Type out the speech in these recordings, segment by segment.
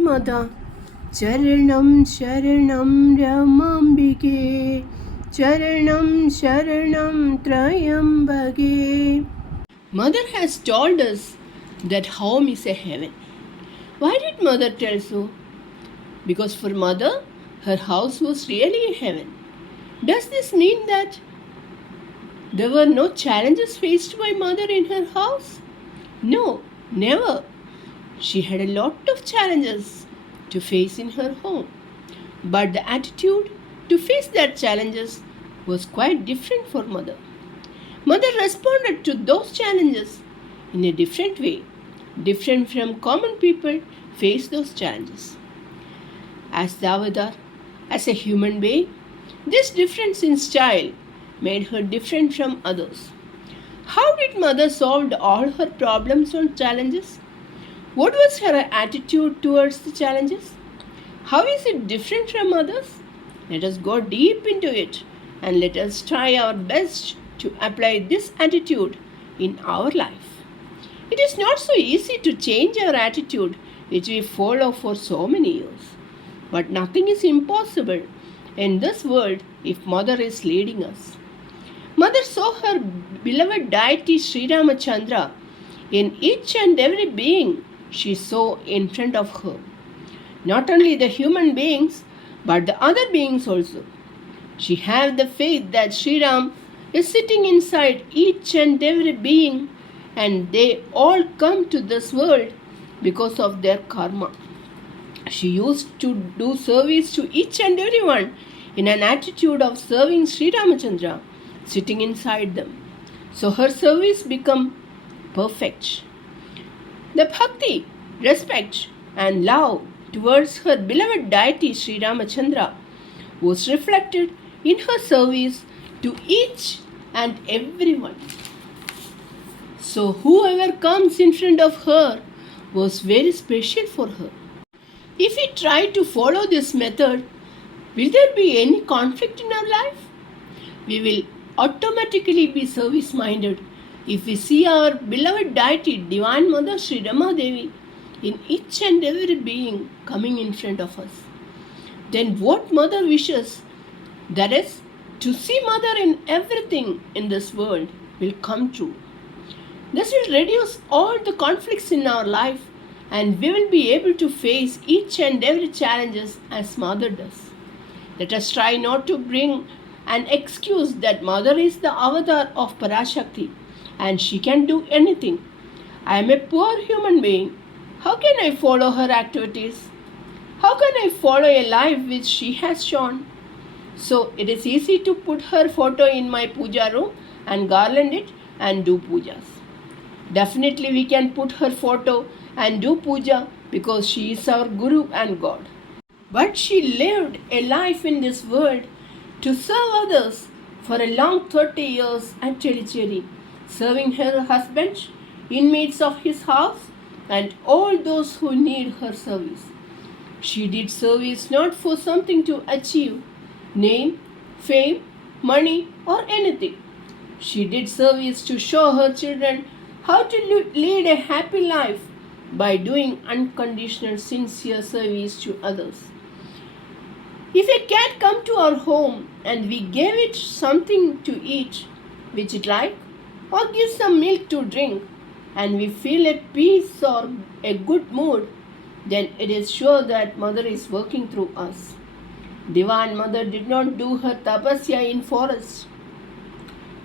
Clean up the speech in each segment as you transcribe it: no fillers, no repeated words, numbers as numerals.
Mother, Charanam Sharanam Ramambike, Charanam Sharanam Trayambage. Mother has told us that home is a heaven. Why did Mother tell so? Because for Mother, her house was really a heaven. Does this mean that there were no challenges faced by Mother in her house? No, never. She had a lot of challenges to face in her home. But the attitude to face that challenges was quite different for Mother. Mother responded to those challenges in a different way, different from common people face those challenges. As the avatar, as a human being, this difference in style made her different from others. How did Mother solve all her problems and challenges? What was her attitude towards the challenges? How is it different from others? Let us go deep into it and let us try our best to apply this attitude in our life. It is not so easy to change our attitude which we follow for so many years. But nothing is impossible in this world if Mother is leading us. Mother saw her beloved deity Sri Ramachandra in each and every being she saw in front of her. Not only the human beings, but the other beings also. She had the faith that Sri Ram is sitting inside each and every being, and they all come to this world because of their karma. She used to do service to each and everyone in an attitude of serving Sri Ramachandra, sitting inside them. So her service became perfect. The bhakti, respect, and love towards her beloved deity Sri Ramachandra was reflected in her service to each and everyone. So whoever comes in front of her was very special for her. If we try to follow this method, will there be any conflict in our life? We will automatically be service minded if we see our beloved deity, Divine Mother Sri Rama Devi, in each and every being coming in front of us. Then what Mother wishes, that is, to see Mother in everything in this world, will come true. This will reduce all the conflicts in our life and we will be able to face each and every challenges as Mother does. Let us try not to bring an excuse that Mother is the avatar of Parashakti and she can do anything. I am a poor human being. How can I follow her activities? How can I follow a life which she has shown? So it is easy to put her photo in my puja room and garland it and do pujas. Definitely we can put her photo and do puja because she is our Guru and God. But she lived a life in this world to serve others for a long 30 years at Chelicheri, serving her husband, inmates of his house, and all those who need her service. She did service not for something to achieve, name, fame, money, or anything. She did service to show her children how to lead a happy life by doing unconditional, sincere service to others. If a cat come to our home and we gave it something to eat which it like, or give some milk to drink, and we feel at peace or a good mood, then it is sure that Mother is working through us. Divine Mother did not do her tapasya in forest.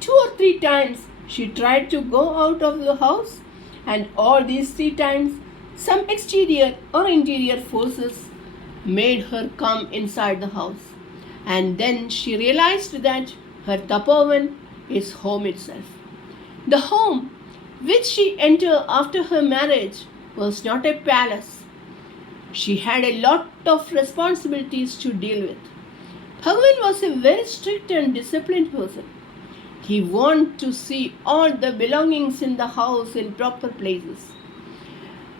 2 or 3 times she tried to go out of the house, and all these 3 times some exterior or interior forces made her come inside the house. And then she realized that her tapovan is home itself. The home which she entered after her marriage was not a palace. She had a lot of responsibilities to deal with. Bhagavan was a very strict and disciplined person. He wanted to see all the belongings in the house in proper places.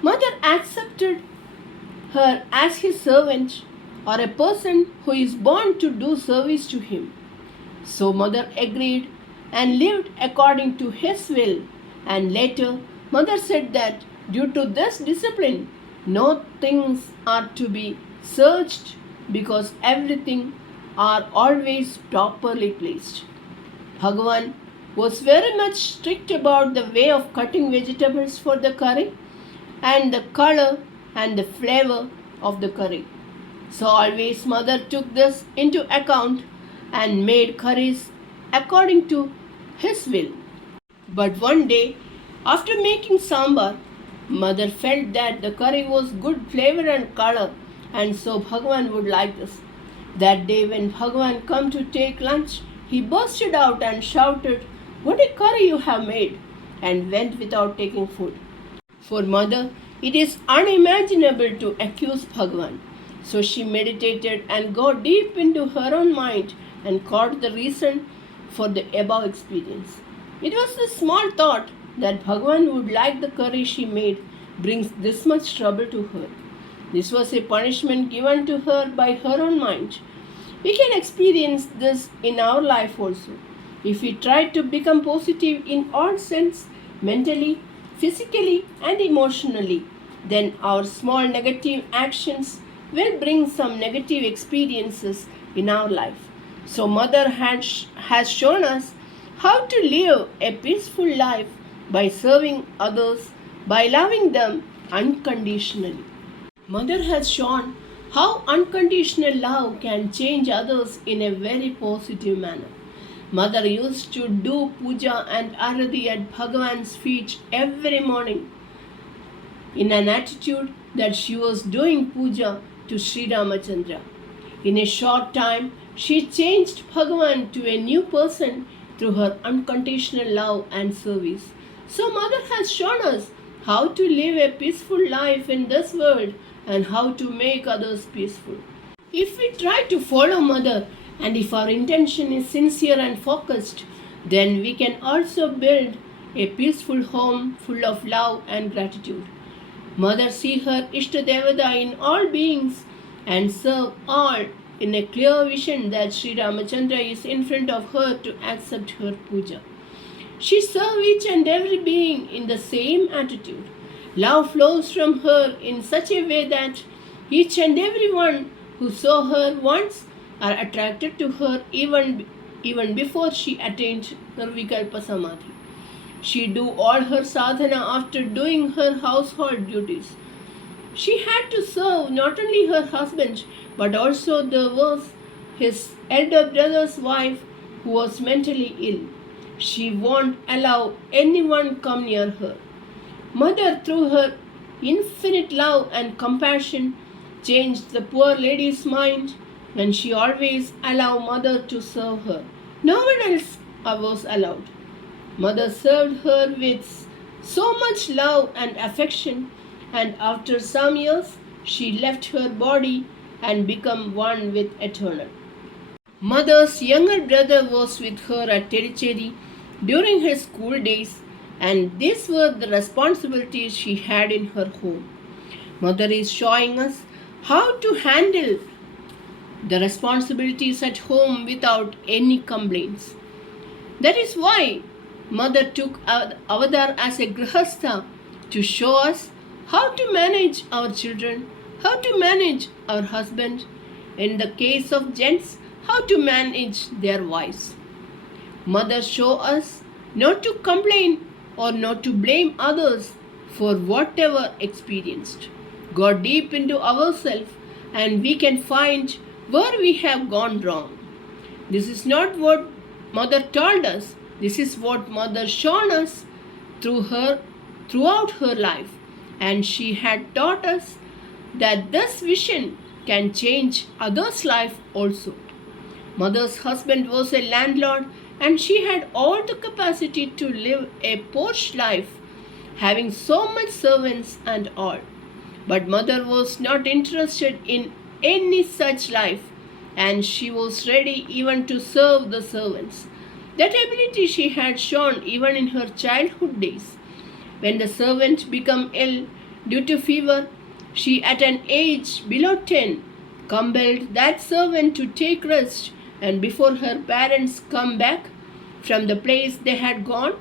Mother accepted her as his servant or a person who is born to do service to him. So Mother agreed and lived according to his will, and later Mother said that due to this discipline No things are to be searched because everything are always properly placed. Bhagavan was very much strict about the way of cutting vegetables for the curry and the color and the flavor of the curry. So always mother took this into account and made curries according to his will. But one day, after making sambar, mother felt that the curry was good flavor and color, and so Bhagavan would like this. That day when Bhagavan come to take lunch, he bursted out and shouted, "What a curry you have made!" and went without taking food. For mother, it is unimaginable to accuse Bhagavan. So she meditated and got deep into her own mind and caught the reason for the above experience. It was the small thought that Bhagavan would like the curry she made brings this much trouble to her. This was a punishment given to her by her own mind. We can experience this in our life also. If we try to become positive in all sense, mentally, physically and emotionally, then our small negative actions will bring some negative experiences in our life. So mother has shown us how to live a peaceful life by serving others, by loving them unconditionally. Mother has shown how unconditional love can change others in a very positive manner. Mother used to do puja and arati at Bhagavan's feet every morning in an attitude that she was doing puja to Sri Ramachandra. In a short time, she changed Bhagavan to a new person through her unconditional love and service. So Mother has shown us how to live a peaceful life in this world and how to make others peaceful. If we try to follow Mother and if our intention is sincere and focused, then we can also build a peaceful home full of love and gratitude. Mother sees her Ishtadevata in all beings and serve all in a clear vision that Sri Ramachandra is in front of her to accept her puja. She serves each and every being in the same attitude. Love flows from her in such a way that each and every one who saw her once are attracted to her even before she attained Nirvikalpa Samadhi. She do all her sadhana after doing her household duties. She had to serve not only her husband but also there was his elder brother's wife who was mentally ill. She won't allow anyone come near her. Mother, through her infinite love and compassion, changed the poor lady's mind, and she always allowed Mother to serve her. No one else was allowed. Mother served her with so much love and affection, and after some years, she left her body and became one with Eternal. Mother's younger brother was with her at Terricheri during her school days, and these were the responsibilities she had in her home. Mother is showing us how to handle the responsibilities at home without any complaints. That is why Mother took Avatar as a Grihastha to show us how to manage our children, how to manage our husband, in the case of gents, how to manage their wives. Mother show us not to complain or not to blame others for whatever experienced. Go deep into ourselves and we can find where we have gone wrong. This is not what Mother told us. This is what Mother shown us throughout her life, and she had taught us that this vision can change others' life also. Mother's husband was a landlord and she had all the capacity to live a posh life, having so much servants and all. But Mother was not interested in any such life, and she was ready even to serve the servants. That ability she had shown even in her childhood days. When the servant became ill due to fever, she at an age below 10 compelled that servant to take rest, and before her parents come back from the place they had gone,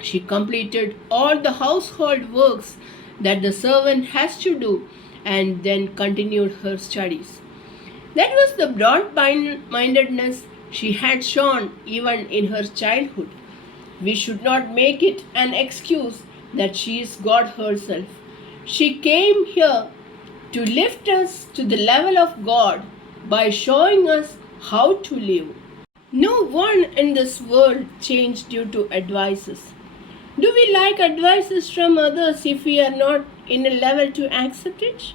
she completed all the household works that the servant has to do, and then continued her studies. That was the broad mindedness she had shown even in her childhood. We should not make it an excuse that she is God herself. She came here to lift us to the level of God by showing us how to live. No one in this world changed due to advices. Do we like advices from others if we are not in a level to accept it?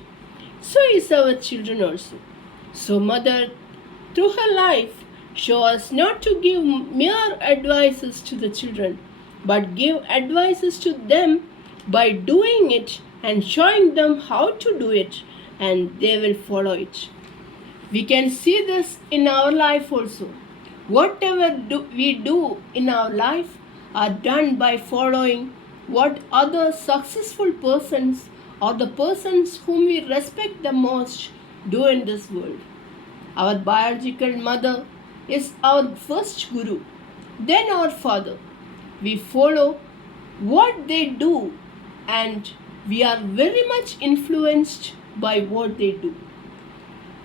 So is our children also. So Mother, through her life, show us not to give mere advices to the children, but give advices to them by doing it and showing them how to do it, and they will follow it. We can see this in our life also. Whatever we do in our life are done by following what other successful persons or the persons whom we respect the most do in this world. Our biological mother is our first guru, then our father. We follow what they do, and we are very much influenced by what they do.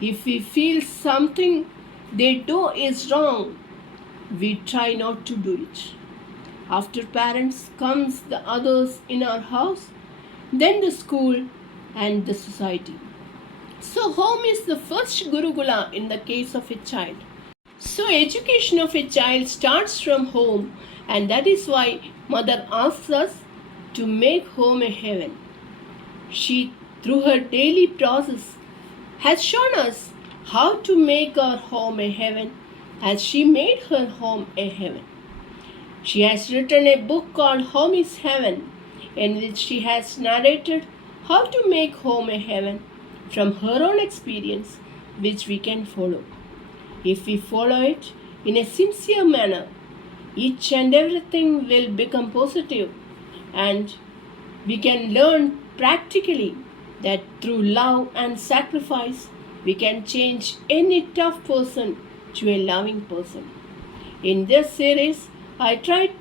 If we feel something they do is wrong, we try not to do it. After parents comes the others in our house, then the school and the society. So home is the first Gurukula in the case of a child. So education of a child starts from home, and that is why Mother asks us to make home a heaven. She, through her daily process, has shown us how to make our home a heaven as she made her home a heaven. She has written a book called Home is Heaven, in which she has narrated how to make home a heaven from her own experience, which we can follow. If we follow it in a sincere manner, each and everything will become positive, and we can learn practically that through love and sacrifice, we can change any tough person to a loving person. In this series, I tried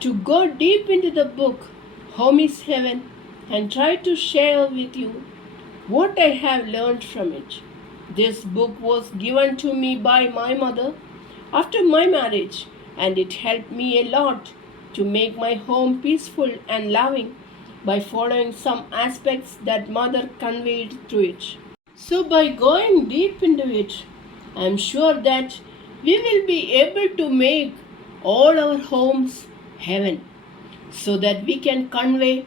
to go deep into the book Home is Heaven and try to share with you what I have learned from it. This book was given to me by my mother after my marriage, and it helped me a lot to make my home peaceful and loving by following some aspects that mother conveyed through it. So by going deep into it, I am sure that we will be able to make all our homes heaven, so that we can convey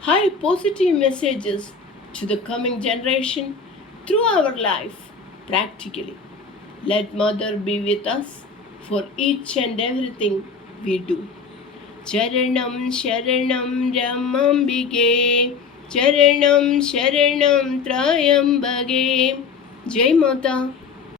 high positive messages to the coming generation through our life practically. Let Mother be with us for each and everything we do. Charanam Sharanam Ramambige, Charanam Sharanam Trayambage. Jai Mata.